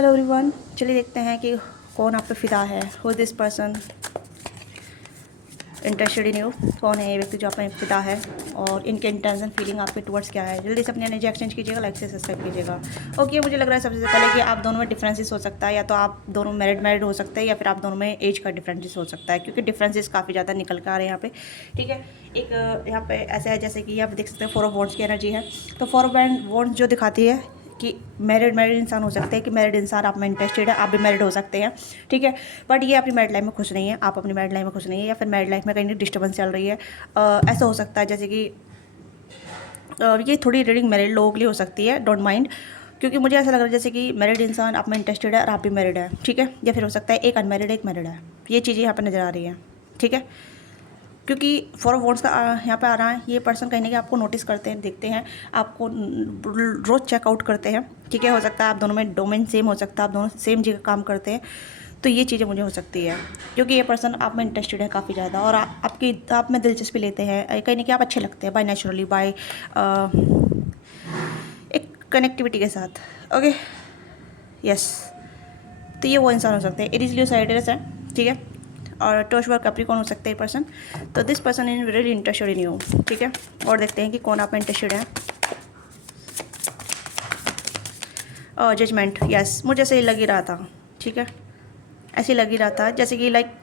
Hello everyone, चलिए देखते हैं कि कौन आप पे फिदा है। Who this person interested in you. कौन है ये व्यक्ति जो आप पे फिदा है और इनके इंटेंशन फीलिंग आपके टुवर्ड्स क्या है। जल्दी से अपनी एनर्जी एक्सचेंज कीजिएगा, लाइक से सब्सक्राइब कीजिएगा। ओके, मुझे लग रहा है सबसे पहले कि आप दोनों में डिफरेंसेस हो सकता है, या तो आप दोनों मैरिड हो सकते हैं या फिर आप दोनों में एज का डिफरेंसेस हो सकता है, क्योंकि डिफरेंसेस काफ़ी ज़्यादा निकल के आ रहे हैं यहाँ पे। ठीक है, एक यहाँ पे ऐसा है जैसे कि आप देख सकते हैं 4 ऑफ वॉन्ड्स की एनर्जी है। तो 4 ऑफ वॉन्ड्स जो दिखाती है कि मैरिड इंसान हो सकते हैं, कि मैरिड इंसान आप में इंटरेस्टेड है, आप भी मैरिड हो सकते हैं। ठीक है, बट ये अपनी मैरिड लाइफ में खुश नहीं है, आप अपनी मैरिड लाइफ में खुश नहीं है, या फिर मैरिड लाइफ में कहीं डिस्टर्बेंस चल रही है। ऐसा हो सकता है जैसे कि ये थोड़ी रीडिंग मैरिड लोगों के लिए हो सकती है, डोंट माइंड, क्योंकि मुझे ऐसा लग रहा है जैसे कि मैरिड इंसान आप में इंटरेस्टेड है और आप भी मैरिड है। ठीक है, या फिर हो सकता है एक अनमैरिड एक मैरिड है, ये चीज़ें यहाँ पर नज़र आ रही हैं। ठीक है, क्योंकि 4 ऑफ वॉन्ड्स का यहाँ पे आ रहा है। ये पर्सन कहीं ना कहीं आपको नोटिस करते हैं, देखते हैं, आपको रोज़ चेकआउट करते हैं। ठीक है, हो सकता है आप दोनों में डोमेन सेम हो सकता है, आप दोनों सेम जगह काम करते हैं, तो ये चीज़ें मुझे हो सकती है, क्योंकि ये पर्सन आप में इंटरेस्टेड है काफ़ी ज़्यादा, और आप में दिलचस्पी लेते हैं, कहीं ना कहीं आप अच्छे लगते हैं बाय नेचुरली, बाय एक कनेक्टिविटी के साथ। ओके, यस, तो ये वो इंसान हो सकते हैं। इट साइडर्स है। ठीक है, और टोशवर कैप्रिकॉर्न हो सकते हैं पर्सन। तो this person in really interested in you. ठीक है, और देखते हैं कि कौन आप में इंटरेस्टेड है। जजमेंट, यस, मुझे ऐसे ही लग ही रहा था। ठीक है, ऐसे ही लग ही रहा था जैसे कि लाइक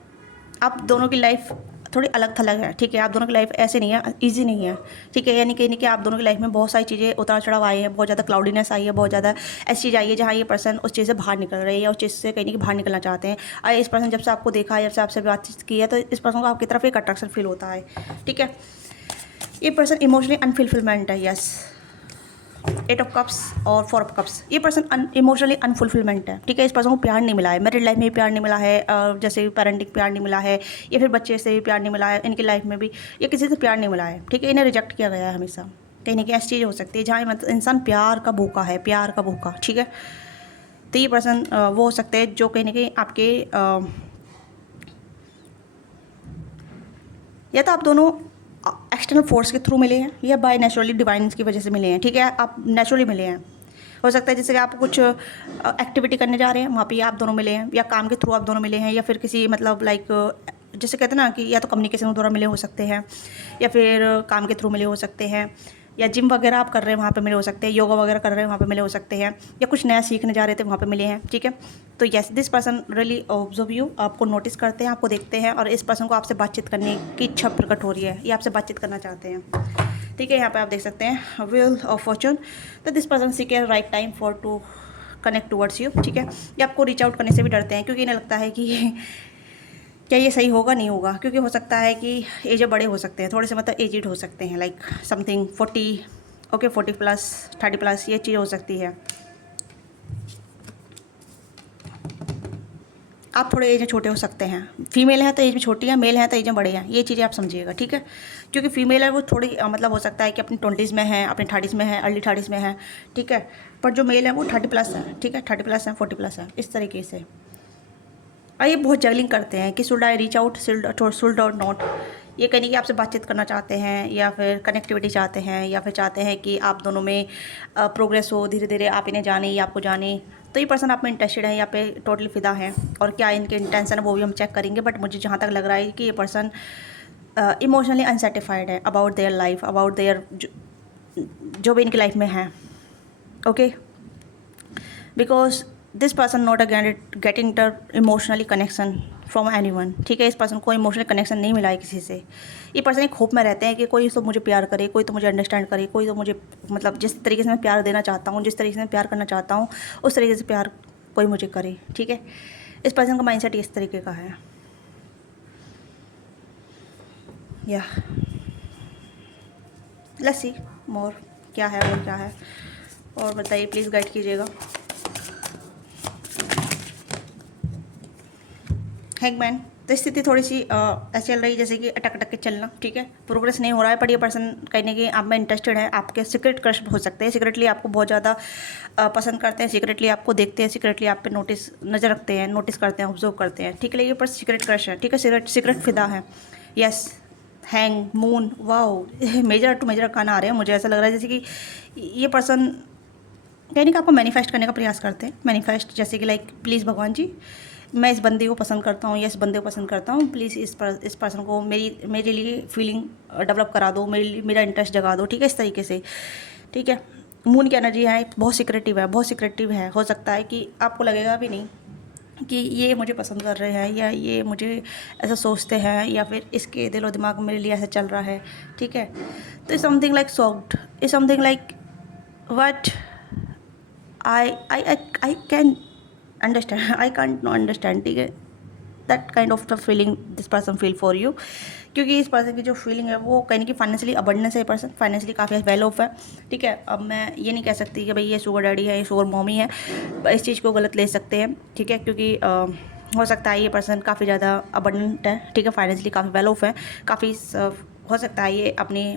आप दोनों की लाइफ थोड़ी अलग थलग है। ठीक है, आप दोनों की लाइफ ऐसे नहीं है, इजी नहीं है। ठीक है, यानी कहीं नहीं कि आप दोनों की लाइफ में बहुत सारी चीज़ें उतार चढ़ाव आए हैं, बहुत ज़्यादा क्लाउडीनेस आई है, बहुत ज़्यादा ऐसी चीज़ आई है जहाँ ये पर्सन उस चीज़ से बाहर निकल रही है, उस चीज़ से कहीं नहीं कि बाहर निकलना चाहते हैं। और इस पर्सन जब से आपको देखा है, जब से आपसे बातचीत की है, तो इस पर्सन को आपकी तरफ एक अट्रैक्शन फील होता है। ठीक है, ये पर्सन इमोशनली अनफुलफिलमेंट है। यस, 8 ऑफ कप्स और 4 ऑफ कप्स, ये पर्सन इमोशनली अनफुलफिलमेंट है। ठीक है, इस पर्सन को प्यार नहीं मिला है, मैरिड लाइफ में भी प्यार नहीं मिला है, जैसे पेरेंटिंग प्यार नहीं मिला है, या फिर बच्चे से भी प्यार नहीं मिला है, इनकी लाइफ में भी ये किसी से प्यार नहीं मिला है। ठीक है, इन्हें रिजेक्ट किया गया है हमेशा। कहीं ना कहीं ऐसी चीज़ हो सकती है जहाँ मतलब इंसान प्यार का भूखा है, प्यार का भूखा। ठीक है, तो ये पर्सन वो हो सकते हैं जो कहीं ना कहीं आपके या तो आप दोनों एक्सटर्नल फोर्स के थ्रू मिले हैं, या बाय नेचुरली डिवाइन की वजह से मिले हैं। ठीक है, आप नेचुरली मिले हैं। हो सकता है जैसे कि आप कुछ एक्टिविटी करने जा रहे हैं, वहाँ पे आप दोनों मिले हैं, या काम के थ्रू आप दोनों मिले हैं, या फिर किसी मतलब लाइक जैसे कहते हैं ना कि या तो कम्युनिकेशन द्वारा मिले हो सकते हैं, या फिर काम के थ्रू मिले हो सकते हैं, या जिम वगैरह आप कर रहे हैं वहाँ पे मिले हो सकते हैं, योगा वगैरह कर रहे हैं वहाँ पे मिले हो सकते हैं, या कुछ नया सीखने जा रहे थे वहाँ पे मिले हैं। ठीक है, तो yes, this person really observe you, आपको नोटिस करते हैं, आपको देखते हैं, और इस पर्सन को आपसे बातचीत करने की इच्छा प्रकट हो रही है, ये आपसे बातचीत करना चाहते हैं। ठीक है, यहाँ पे आप देख सकते हैं व्हील ऑफ फॉर्चून। तो this person seek a right time for to connect towards you. ठीक है, ये आपको रीच आउट करने से भी डरते हैं, क्योंकि इन्हें लगता है कि क्या ये सही होगा, नहीं होगा, क्योंकि हो सकता है कि एज बड़े हो सकते हैं, थोड़े से मतलब एजिड हो सकते हैं, लाइक समथिंग 40, ओके 40+, 30+, ये चीज़ हो सकती है। आप थोड़े एज में छोटे हो सकते हैं, फीमेल है तो एज में छोटी है, मेल है तो एज में बड़े हैं, ये चीज़ें आप समझिएगा। ठीक है, क्योंकि फीमेल है वो थोड़ी मतलब हो सकता है कि अपनी 20s में है, अपने 30s में है, अर्ली 30s में है। ठीक है, पर जो मेल है वो 30+ है। ठीक है, 30+ है, 40+ है, इस तरीके से। और ये बहुत जगलिंग करते हैं कि should I reach out, should और नॉट। ये कहीं कि आपसे बातचीत करना चाहते हैं, या फिर कनेक्टिविटी चाहते हैं, या फिर चाहते हैं कि आप दोनों में प्रोग्रेस हो, धीरे धीरे आप इन्हें जाने या आपको जाने। तो ये पर्सन आप में इंटरेस्टेड है, यहाँ पे टोटली फिदा है, और क्या इनके इंटेंशन है वो भी हम चेक करेंगे। बट मुझे जहाँ तक लग रहा है कि ये पर्सन इमोशनली अनसेटिस्फाइड है about their life, about their जो भी इनकी लाइफ में है। Okay, because this person not getting the emotionally connection from any one. ठीक है, इस पर्सन को इमोशनल कनेक्शन नहीं मिला है किसी से। ये पर्सन एक होप में रहते हैं कि कोई तो मुझे प्यार करे, कोई तो मुझे अंडरस्टैंड करे, कोई तो मुझे मतलब जिस तरीके से मैं प्यार देना चाहता हूँ, जिस तरीके से मैं प्यार करना चाहता हूँ, उस तरीके से प्यार कोई मुझे करे। ठीक है, इस पर्सन का माइंडसेट इस तरीके का है। या लेट्स सी मोर, क्या है और क्या है, और बताइए, प्लीज़ गाइड कीजिएगा। हैंगमैन, तो स्थिति थोड़ी सी ऐसे चल रही है जैसे कि अटक अटक के चलना। ठीक है, प्रोग्रेस नहीं हो रहा है, पर ये पर्सन कहीं ना कहीं आप में इंटरेस्टेड है, आपके सीक्रेट क्रश हो सकते हैं, सीक्रेटली आपको बहुत ज़्यादा पसंद करते हैं, सीक्रेटली आपको देखते हैं, सीक्रेटली आप पे नज़र रखते हैं, नोटिस करते हैं, ऑब्जर्व करते हैं। ठीक है, ये पर सीक्रेट क्रश है। ठीक है, सीक्रेट फिदा है। Yes, hang, moon, wow, major to major खाना आ रहे हैं। मुझे ऐसा लग रहा है जैसे कि ये पर्सन कहीं ना आपको मैनिफेस्ट करने का प्रयास करते हैं। मैनिफेस्ट जैसे कि लाइक प्लीज़ भगवान जी, मैं इस बंदे को पसंद करता हूँ या इस बंदे को पसंद करता हूँ, प्लीज़ इस पर्सन को मेरे लिए फीलिंग डेवलप करा दो, मेरा इंटरेस्ट जगा दो, ठीक है, इस तरीके से, ठीक है। मून की एनर्जी है, बहुत सिक्रेटिव है, बहुत सिक्रेटिव है। हो सकता है कि आपको लगेगा भी नहीं कि ये मुझे पसंद कर रहे हैं या ये मुझे ऐसा सोचते हैं या फिर इसके दिलो दिमाग में मेरे लिए ऐसा चल रहा है, ठीक है। तो it's something like soft, it's something like what I can understand, I can't not understand, ठीक है। That kind of the feeling this person feel for you, क्योंकि इस पर्सन की जो फीलिंग है वो कहीं कि फाइनेंशियली अबंडेंस है, पर्सन फाइनेंशियली काफ़ी वेल ऑफ है, ठीक है। अब मैं ये नहीं कह सकती कि भाई ये शुगर डैडी है, ये शुगर मॉमी है, इस चीज़ को गलत ले सकते हैं, ठीक है, क्योंकि हो सकता है ये पर्सन काफ़ी ज़्यादा अबंडेंट है, ठीक है, फाइनेंशियली काफ़ी वेल ऑफ है, काफ़ी हो सकता है ये अपनी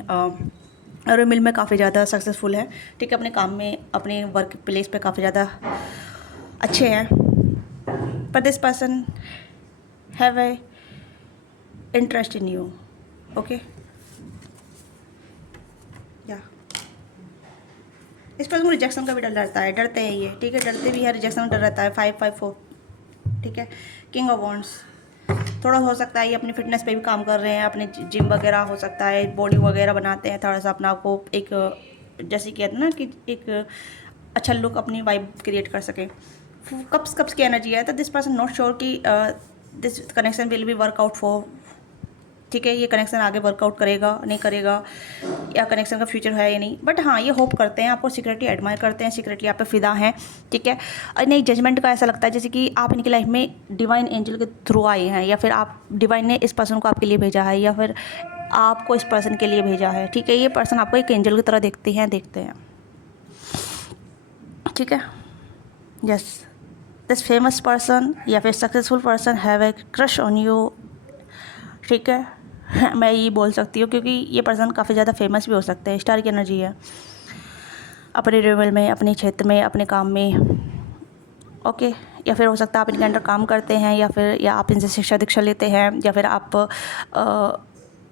और मिल में काफ़ी ज़्यादा सक्सेसफुल है, ठीक है, अपने काम में, अपने वर्क प्लेस पे काफ़ी ज़्यादा अच्छे हैं। पर this person have a interest in you, okay. या इस पर्सन को रिजेक्शन का भी डर रहता है, डरते हैं ये, ठीक है, डरते भी है, रिजेक्शन का डर रहता है। 554, ठीक है, किंग ऑफ वॉन्ड्स। थोड़ा हो सकता है ये अपनी फिटनेस पे भी काम कर रहे हैं, अपने जिम वगैरह हो सकता है, बॉडी वगैरह बनाते हैं, थोड़ा सा अपना आपको एक जैसे कहते हैं ना कि एक अच्छा लुक अपनी वाइब क्रिएट कर सके। कप्स की एनर्जी है, तो दिस पर्सन नॉट श्योर कि this connection will be workout for, ठीक है, ये कनेक्शन आगे वर्कआउट करेगा नहीं करेगा, या कनेक्शन का फ्यूचर है या नहीं, बट हाँ ये होप करते हैं, आपको सीक्रेटली एडमायर करते हैं, सीक्रेटली आप पे फिदा हैं, ठीक है। और नहीं, जजमेंट का ऐसा लगता है जैसे कि आप इनकी लाइफ में डिवाइन एंजल के थ्रू आए हैं, या फिर आप डिवाइन ने इस पर्सन को आपके लिए भेजा है, या फिर आपको इस पर्सन के लिए भेजा है, ठीक है। ये पर्सन आपको एक एंजल की तरह देखते हैं, ठीक है। यस, दिस फेमस पर्सन या फिर successful person have a crush on you, ठीक है। मैं ये बोल सकती हूँ क्योंकि ये पर्सन काफ़ी ज़्यादा फेमस भी हो सकते हैं, स्टार की एनर्जी है, अपने लेवल में, अपने क्षेत्र में, अपने काम में, ओके। या फिर हो सकता है आप इनके अंडर काम करते हैं, या आप इनसे शिक्षा दीक्षा लेते हैं, या फिर आप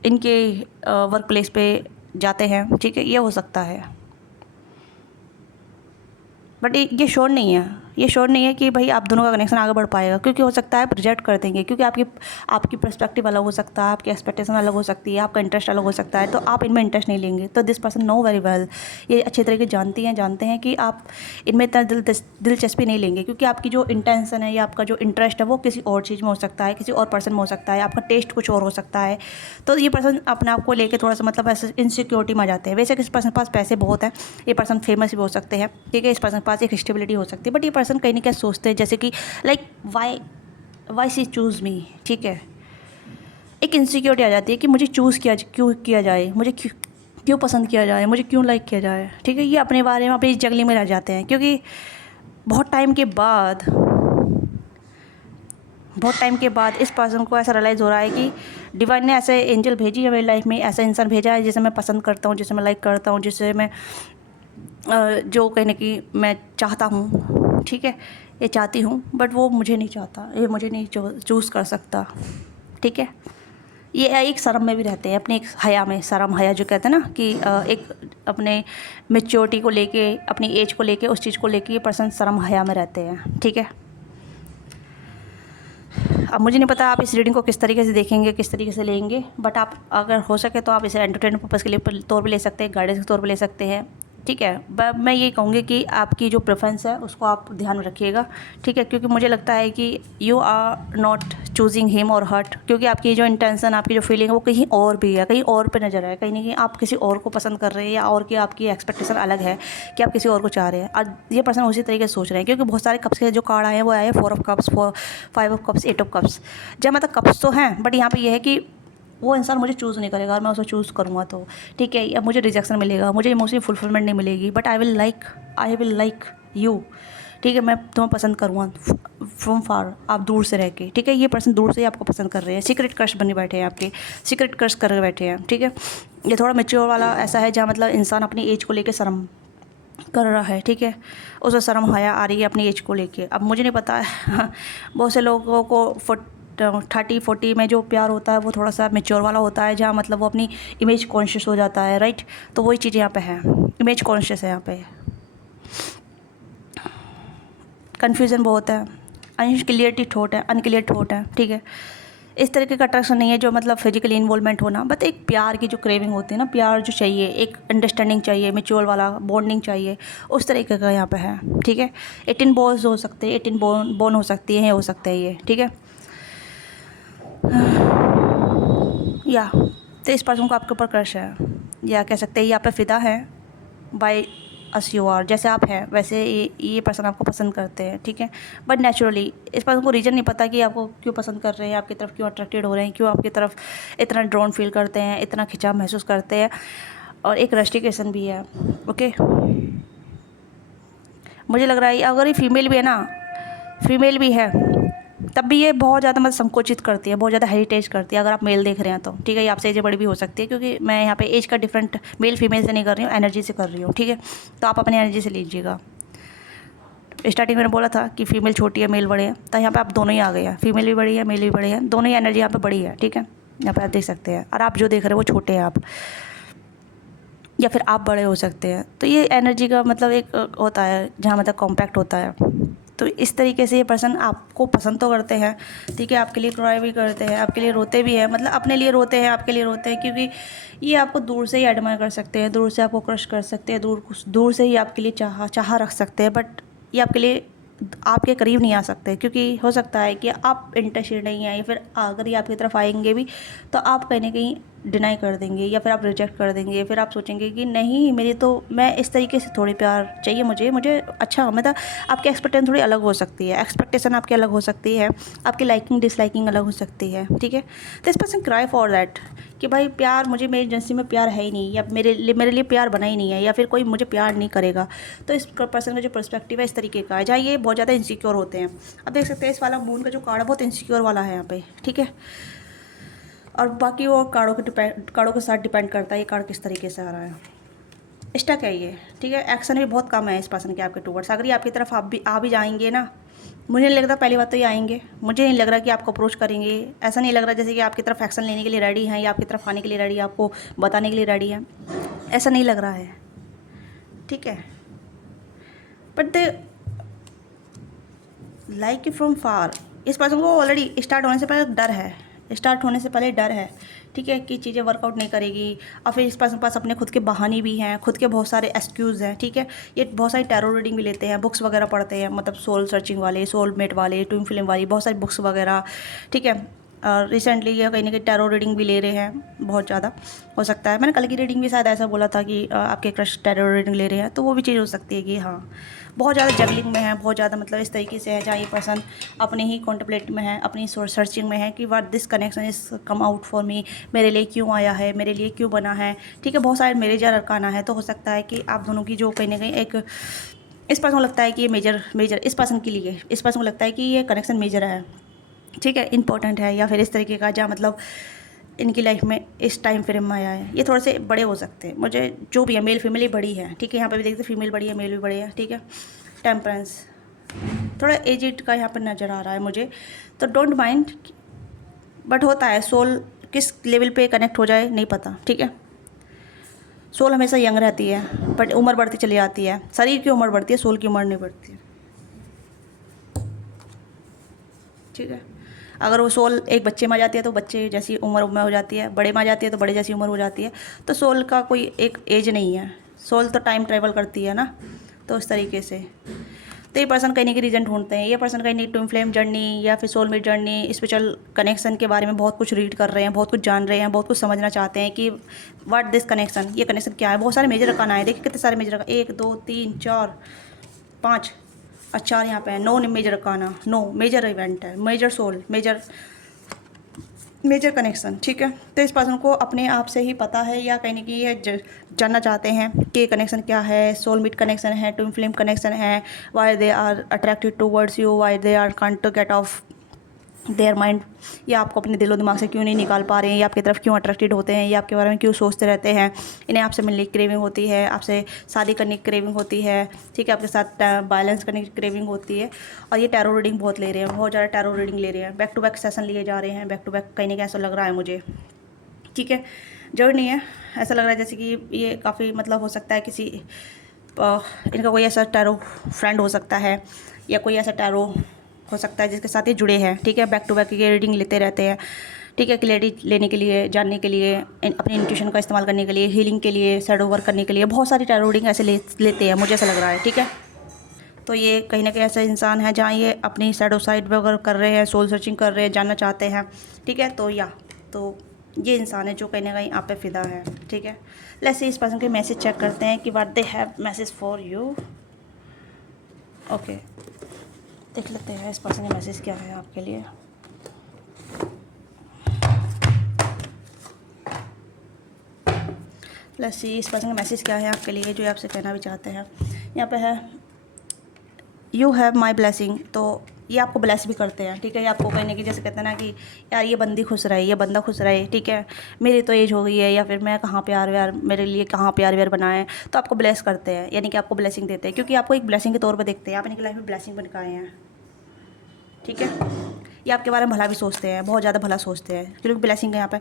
इनके वर्क प्लेस पे जाते हैं, ठीक है, ये हो सकता है। बट ये श्योर नहीं है, ये श्योर नहीं है कि भाई आप दोनों का कनेक्शन आगे बढ़ पाएगा, क्योंकि हो सकता है आप रिजेक्ट कर देंगे, क्योंकि आपकी पर्सपेक्टिव अलग हो सकता है, आपकी एक्सपेक्टेशन अलग हो सकती है, आपका इंटरेस्ट अलग हो सकता है, तो आप इनमें इंटरेस्ट नहीं लेंगे। तो this person know very well, ये अच्छी तरीके जानते हैं कि आप इनमें इतना दिलचस्पी नहीं लेंगे, क्योंकि आपकी जो इंटेंशन है या आपका जो इंटरेस्ट है वो किसी और चीज़ में हो सकता है, किसी और पर्सन में हो सकता है, आपका टेस्ट कुछ और हो सकता है। तो ये पर्सन अपने आप को लेकर थोड़ा सा मतलब ऐसे इनसिक्योरिटी में आ जाते हैं। वैसे इस पर्सन के पास पैसे बहुत हैं, ये पर्सन फेमस भी हो सकते हैं, ठीक है, इस पर्सन के पास एक स्टेबिलिटी हो सकती है, बट ये पर्सन कहीं ना कहीं सोचते हैं जैसे कि लाइक वाई सी चूज़ मी, ठीक है। एक इनसिक्योरिटी आ जाती है कि मुझे चूज़ क्यों किया जाए, मुझे क्यों पसंद किया जाए, मुझे क्यों लाइक किया जाए, ठीक है। ये अपने बारे में अपनी जगलिंग में रह जाते हैं, क्योंकि बहुत टाइम के बाद इस पर्सन को ऐसा रियलाइज़ हो रहा है कि डिवाइन ने ऐसे एंजल भेजी है मेरी लाइफ में, ऐसा इंसान भेजा है जिसे मैं पसंद करता हूँ, जिसे मैं लाइक करता हूँ, जिसे मैं जो कहने की मैं चाहता हूँ, ठीक है, ये चाहती हूँ, बट वो मुझे नहीं चाहता, ये मुझे नहीं चूज़ कर सकता, ठीक है। ये एक शर्म में भी रहते हैं, अपने एक हया में, शर्म हया जो कहते हैं ना कि एक अपने मैच्योरिटी को लेके, अपनी एज को लेके, उस चीज़ को लेके ये पर्सन शर्म हया में रहते हैं, ठीक है। अब मुझे नहीं पता आप इस रीडिंग को किस तरीके से देखेंगे, किस तरीके से लेंगे, बट आप अगर हो सके तो आप इसे एंटरटेनमेंट पर्पज़ के लिए तौर पे ले सकते हैं, गाइडेंस के तौर पे ले सकते हैं, ठीक है। मैं ये कहूँगी कि आपकी जो प्रेफरेंस है उसको आप ध्यान में रखिएगा, ठीक है, क्योंकि मुझे लगता है कि you are not choosing him और हर्ट, क्योंकि आपकी जो इंटेंशन, आपकी जो फीलिंग है वो कहीं और भी है, कहीं और पे नज़र है, कहीं ना कहीं आप किसी और को पसंद कर रहे हैं, या और की आपकी एक्सपेक्टेशन अलग है कि आप किसी और को चाह रहे हैं, और ये पर्सन उसी तरीके से सोच रहे हैं, क्योंकि बहुत सारे कप्स के जो कार्ड आए हैं वो आए 4 of cups, 5 of cups, 8 of cups. जब मतलब कप्स तो हैं, बट यहाँ पर यह है कि वो इंसान मुझे चूज़ नहीं करेगा और मैं उसे चूज़ करूँगा तो ठीक है, अब मुझे रिजेक्शन मिलेगा, मुझे इमोशनल फुलफिलमेंट नहीं मिलेगी, but I will like you, ठीक है, मैं तुम्हें पसंद करूँगा फ्रॉम फार, आप दूर से रह के, ठीक है। ये पर्सन दूर से ही आपको पसंद कर रहे हैं, सीक्रेट क्रश बने बैठे हैं, आपके सीक्रेट क्रश कर बैठे हैं, ठीक है। ये थोड़ा मैच्योर वाला ऐसा है जहाँ मतलब इंसान अपनी एज को लेकर शर्म कर रहा है, ठीक है, उसे शर्म हया आ रही है अपनी एज को लेके। अब मुझे नहीं पता बहुत से लोगों को 30-40 में जो प्यार होता है वो थोड़ा सा मैच्योर वाला होता है, जहाँ मतलब वो अपनी इमेज कॉन्शियस हो जाता है, राइट। तो वही चीज़ यहाँ पे है, इमेज कॉन्शियस है यहाँ पे, कन्फ्यूज़न बहुत है, अनक्लियरिटी थॉट है, अनक्लियर थॉट है, ठीक है। इस तरीके का अट्रैक्शन नहीं है जो मतलब फिजिकली इन्वॉल्वमेंट होना, बट एक प्यार की जो क्रेविंग होती है ना, प्यार जो चाहिए, एक अंडरस्टैंडिंग चाहिए, म्यूचुअल वाला बॉन्डिंग चाहिए, उस तरीके का यहाँ पे है, ठीक है। 18 बॉल्स हो सकते हैं, 18 बोन हो सकती है, हो सकते हैं ये, ठीक है। या तो इस पर्सन को आपके ऊपर क्रश है, या कह सकते हैं ये आप पे फिदा है बाय अस यू आर, जैसे आप हैं वैसे ये पर्सन आपको पसंद करते हैं, ठीक है। बट नेचुरली इस पर्सन को रीज़न नहीं पता कि आपको क्यों पसंद कर रहे हैं, आपकी तरफ क्यों अट्रैक्टेड हो रहे हैं, क्यों आपकी तरफ इतना ड्रॉन फील करते हैं, इतना खिंचाव महसूस करते हैं, और एक रस्टिकेशन भी है, ओके। मुझे लग रहा है अगर ये फीमेल भी है ना, फीमेल भी है, तब भी ये बहुत ज़्यादा मतलब संकोचित करती है, बहुत ज़्यादा हेरिटेज करती है। अगर आप मेल देख रहे हैं तो ठीक है, ये आपसे एज बड़ी भी हो सकती है, क्योंकि मैं यहाँ पे एज का डिफरेंट मेल फीमेल से नहीं कर रही हूँ, एनर्जी से कर रही हूँ, ठीक है। तो आप अपनी एनर्जी से लीजिएगा। स्टार्टिंग में मैंने बोला था कि फीमेल छोटी है, मेल बड़े हैं, तो यहाँ पे आप दोनों ही आ गए हैं, फीमेल भी बड़ी है, मेल भी बड़े हैं, दोनों ही एनर्जी यहाँ पे बड़ी है, ठीक है। यहाँ पे आप देख सकते हैं, और आप जो देख रहे हैं वो छोटे हैं आप, या फिर आप बड़े हो सकते हैं। तो ये एनर्जी का मतलब एक होता है जहाँ मतलब कॉम्पैक्ट होता है। तो इस तरीके से ये पर्सन आपको पसंद तो करते हैं, ठीक है, आपके लिए क्राई भी करते हैं, आपके लिए रोते भी हैं, मतलब अपने लिए रोते हैं, आपके लिए रोते हैं, क्योंकि ये आपको दूर से ही एडमायर कर सकते हैं, दूर से आपको क्रश कर सकते हैं, दूर से ही आपके लिए चाह रख सकते हैं, बट ये आपके लिए आपके करीब नहीं आ सकते, क्योंकि हो सकता है कि आप इंटरेस्टेड नहीं हैं, या फिर अगर ये आपकी तरफ आएंगे भी तो आप कहीं ना कहीं डिनाई कर देंगे, या फिर आप रिजेक्ट कर देंगे, फिर आप सोचेंगे कि नहीं मेरी तो, मैं इस तरीके से थोड़ी प्यार चाहिए मुझे अच्छा, मतलब आपकी एक्सपेक्टेशन थोड़ी अलग हो सकती है, एक्सपेक्टेशन आपकी अलग हो सकती है, आपकी लाइकिंग डिसलाइकिंग अलग हो सकती है, ठीक है। तो इस पर्सन क्राई फॉर दैट कि भाई प्यार, मुझे मेरी एजेंसी में प्यार है ही नहीं, या मेरे लिए प्यार बना ही नहीं है, या फिर कोई मुझे प्यार नहीं करेगा। तो इस पर्सन का जो पर्सपेक्टिव है इस तरीके का है, जहाँ ये बहुत ज़्यादा इनसिक्योर होते हैं। अब देख सकते हैं इस वाला मून का जो कार्ड है बहुत इनसिक्योर वाला है यहाँ पे, ठीक है। और बाकी वो कार्डों के साथ डिपेंड करता है ये कार्ड किस तरीके से आ रहा है। स्टक है ये, ठीक है। एक्शन भी बहुत कम है इस पर्सन के आपके टूवर्ड्स। अगर ये आपकी तरफ आप भी जाएंगे ना, मुझे नहीं लगता, पहली बात तो ये आएंगे, मुझे नहीं लग रहा कि आपको अप्रोच करेंगे, ऐसा नहीं लग रहा जैसे कि आपकी तरफ एक्शन लेने के लिए रेडी हैं, या आपकी तरफ आने के लिए रेडी है, आपको बताने के लिए रेडी है, ऐसा नहीं लग रहा है, ठीक है। But they like you from far. इस पर्सन को ऑलरेडी स्टार्ट होने से पहले डर है, डर है, ठीक है, कि चीज़ें वर्कआउट नहीं करेगी। और फिर इस पर्सन के पास अपने खुद के बहाने भी हैं, खुद के बहुत सारे एक्सक्यूज़ हैं, ठीक है। ये बहुत सारी टैरो रीडिंग भी लेते हैं, बुक्स वगैरह पढ़ते हैं, मतलब सोल सर्चिंग वाले, सोलमेट वाले, ट्विन फ्लेम वाली बहुत सारी बुक्स वगैरह, ठीक है। और रिसेंटली ये कहीं ना कहीं टैरो रीडिंग भी ले रहे हैं, बहुत ज़्यादा हो सकता है। मैंने कल की रीडिंग भी शायद ऐसा बोला था कि आपके क्रश टैरो रीडिंग ले रहे हैं, तो वो भी चीज़ हो सकती है कि हाँ बहुत ज़्यादा जगलिंग में है, बहुत ज़्यादा मतलब इस तरीके से है जहाँ ये पर्सन अपने ही कॉन्टम्पलेट में है, अपनी सर्चिंग में है कि what this connection is come out for me, मेरे लिए क्यों आया है, मेरे लिए क्यों बना है, ठीक है। बहुत सारे मेजर अरकाना है, तो हो सकता है कि आप दोनों की जो कहीं ना कहीं एक, इस पर्सन को लगता है कि ये मेजर इस पर्सन के लिए, इस पर्सन को लगता है कि ये कनेक्शन मेजर है, ठीक है, इंपॉर्टेंट है, या फिर इस तरीके का जहाँ मतलब इनकी लाइफ में इस टाइम फ्रेम में आया है। ये थोड़े से बड़े हो सकते हैं, मुझे जो भी है, मेल फीमेल ही बड़ी है, ठीक है। यहाँ पे भी देखते फीमेल बड़ी है, मेल भी बड़े हैं, ठीक है। टेम्परेंस थोड़ा एजिड का यहाँ पर नज़र आ रहा है मुझे, तो डोंट माइंड, बट होता है सोल किस लेवल पे कनेक्ट हो जाए नहीं पता, ठीक है। सोल हमेशा यंग रहती है, बट उम्र बढ़ती चली जाती है, शरीर की उम्र बढ़ती है, सोल की उम्र नहीं बढ़ती है, ठीक है। अगर वो सोल एक बच्चे में आ जाती है तो बच्चे जैसी उम्र में हो जाती है, बड़े में आ जाती है तो बड़े जैसी उम्र हो जाती है। तो सोल का कोई एक एज नहीं है, सोल तो टाइम ट्रेवल करती है ना, तो उस तरीके से। तो ये पर्सन कहीं ना कहीं रीजन ढूंढते हैं, ये पर्सन कहीं ट्विन फ्लेम जर्नी या फिर सोलमेट जर्नी, स्पिरिचुअल कनेक्शन के बारे में बहुत कुछ रीड कर रहे हैं, बहुत कुछ जान रहे हैं, बहुत कुछ समझना चाहते हैं कि व्हाट दिस कनेक्शन, ये कनेक्शन क्या है। बहुत सारे मेजर रकाना है, देखिए कितने सारे मेजर रकाना, 1 2 3 4 5 और 4 यहाँ पे है, 9 मेजर रकाना, 9 मेजर इवेंट है, मेजर सोल, मेजर कनेक्शन, ठीक है। तो इस पर्सन को अपने आप से ही पता है, या कहीं ना कहीं ये जानना चाहते हैं कि कनेक्शन क्या है, सोलमेट कनेक्शन है, ट्विन फ्लेम कनेक्शन है, why they are attracted towards you, why they are can't to get off their mind, या आपको अपने दिलो दिमाग से क्यों नहीं निकाल पा रहे हैं, या आपकी तरफ क्यों अट्रैक्टेड होते हैं, या आपके बारे में क्यों सोचते रहते हैं, इन्हें आपसे मिलने की क्रेविंग होती है, आपसे शादी करने की क्रेविंग होती है, ठीक है, आपके साथ बैलेंस करने की क्रेविंग होती है। और ये टैरो रीडिंग बहुत ले रहे हैं, बहुत ज़्यादा टैरो रीडिंग ले रहे हैं, बैक टू बैक सेशन लिए जा रहे हैं, बैक टू बैक, कहीं ना कहीं ऐसा लग रहा है मुझे, ठीक है। जरूर नहीं है, ऐसा लग रहा है जैसे कि ये काफ़ी मतलब हो सकता है किसी इनका कोई ऐसा टैरो फ्रेंड हो सकता है, या कोई ऐसा टैरो हो सकता है जिसके साथ ये जुड़े हैं, ठीक है। बैक टू बैक ये रीडिंग लेते रहते हैं, ठीक है। क्लैरिटी लेने के लिए, जानने के लिए, अपनी इंट्यूशन का इस्तेमाल करने के लिए, हीलिंग के लिए, शैडो वर्क करने के लिए बहुत सारी टैरो रीडिंग ऐसे लेते हैं, मुझे ऐसा लग रहा है, ठीक है। तो ये कहीं ना कहीं ऐसा इंसान है जहाँ ये अपनी शैडो साइड वगैरह कर रहे हैं, सोल सर्चिंग कर रहे हैं, जानना चाहते हैं, ठीक है। तो ये इंसान है जो कहीं ना कहीं आप पे फिदा है, ठीक है। लेट्स सी इस पर्सन के मैसेज चेक करते हैं कि what they have message for you. Okay, देख लेते हैं इस पर्सन का मैसेज क्या है आपके लिए। लेट्स सी इस पर्सन का मैसेज क्या है आपके लिए, जो आपसे कहना भी चाहते हैं। यहाँ पे है यू हैव माई ब्लेसिंग। तो ये आपको ब्लेस भी करते हैं, ठीक है। ये आपको कहने की, जैसे कहते हैं ना कि यार ये बंदी खुश रहे, ये बंदा खुश रहे, ठीक है। मेरी तो एज हो गई है, या फिर मैं कहाँ प्यार व्यार, मेरे लिए कहाँ प्यार व्यार बनाए, तो आपको ब्लेस करते हैं, यानी कि आपको ब्लेसिंग देते हैं, क्योंकि आपको एक ब्लेसिंग के तौर पर देखते हैं, आप इनकी लाइफ में ब्लेसिंग बन के आए हैं, ठीक है। ये आपके बारे में भला भी सोचते हैं, बहुत ज़्यादा भला सोचते हैं, क्योंकि ब्लेसिंग है यहाँ पे।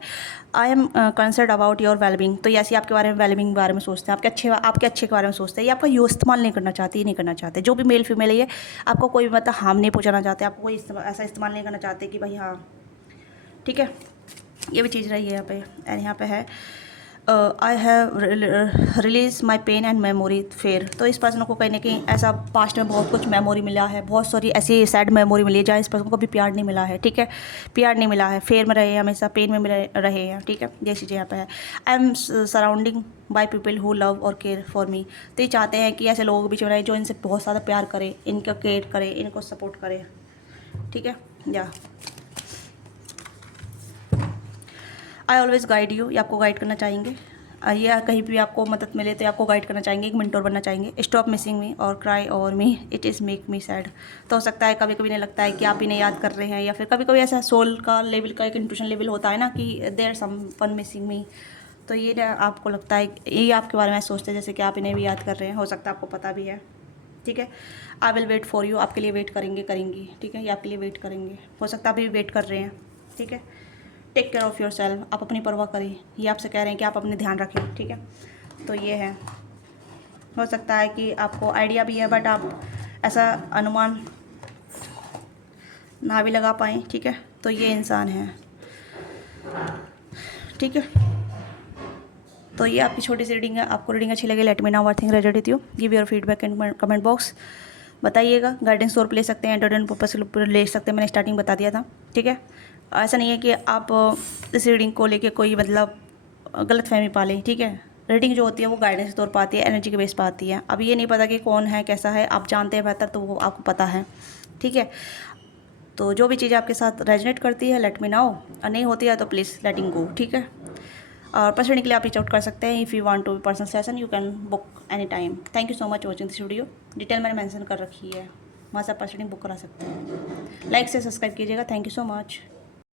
I am concern about your wellbeing. तो ये ऐसे आपके बारे में, वेलबिंग के बारे में सोचते हैं, आपके अच्छे के बारे में सोचते हैं। ये आपका यूँ इस्तेमाल नहीं करना चाहते, ये नहीं करना चाहते। जो भी मेल फीमेल है ये आपको कोई मतलब हार्म नहीं पहुँचाना चाहते, आपको कोई ऐसा इस्तेमाल नहीं करना चाहते कि भाई हाँ, ठीक है। ये भी चीज़ रही है यहाँ पे। एंड यहाँ पे है I have release my pain and memory fair. तो इस पर्सन को कहीं ना कहीं ऐसा पास्ट में बहुत कुछ मेमोरी मिला है, बहुत सारी ऐसी सैड मेमोरी मिली है जहाँ इस पर्सन को कभी प्यार नहीं मिला है, ठीक है। प्यार नहीं मिला है, फेयर में रहे हैं, हमेशा पेन में रहे हैं, ठीक है। ये चीज़ें यहाँ पे है। I am surrounding by people who love और केयर फॉर मी। तो ये चाहते हैं कि ऐसे लोगों के बीच में रहे जो इनसे बहुत ज़्यादा प्यार करे, इनका केयर करे, इनको सपोर्ट करे, ठीक है। या आई ऑलवेज गाइड यू। ये आपको गाइड करना चाहेंगे, या कहीं भी आपको मदद मिले तो आपको गाइड करना चाहेंगे, एक मेंटोर बनना चाहेंगे। स्टॉप मिसिंग मी और cry over me, it is make me sad. तो हो सकता है कभी कभी नहीं लगता है कि आप इन्हें याद कर रहे हैं, या फिर कभी कभी ऐसा सोल का लेवल का एक इंट्यूशन लेवल होता है ना कि there someone missing me. तो ये आपको लगता है, ये आपके बारे में सोचते हैं जैसे कि आप इन्हें भी याद कर रहे हैं, हो सकता है आपको पता भी है, ठीक है। I will wait for you. आपके लिए वेट करेंगी, ठीक है। ये आपके लिए वेट करेंगे, हो सकता है अभी वेट कर रहे हैं, ठीक है। Take care of yourself. आप अपनी परवाह करें, ये आपसे कह रहे हैं कि आप अपने ध्यान रखें, ठीक है। तो ये है, हो सकता है कि आपको आइडिया भी है बट आप ऐसा अनुमान ना भी लगा पाएँ, ठीक है। तो ये इंसान है, ठीक है। तो ये आपकी छोटी सी रीडिंग है। आपको रीडिंग अच्छी लगी, let me know what think resonate with you. Give your feedback in comment box, बताइएगा। गाइडेंस तौर पर ले सकते हैं, एंटरटेनमेंट पर्पस के ले सकते हैं, मैंने स्टार्टिंग बता दिया था, ठीक है। ऐसा नहीं है कि आप इस रीडिंग को लेके कोई मतलब गलत फहमी पा लें, ठीक है। रीडिंग जो होती है वो गाइडेंस के तौर पर आती है, एनर्जी के बेस पर आती है। अब ये नहीं पता कि कौन है, कैसा है, आप जानते हैं बेहतर, तो वो आपको पता है, ठीक है। तो जो भी चीज़ आपके साथ रेजोनेट करती है लेट मी नो, और नहीं होती है तो प्लीज़ लेटिंग गो, ठीक है। और पर्सनली के लिए आप रीच आउट कर सकते हैं। If you want to be personal session you can book any time. Thank you so much watching this video. Detail मैंने मेंशन कर रखी है, वहाँ से आप पर्सनली बुक करा सकते हैं। लाइक से सब्सक्राइब कीजिएगा। Thank you so much.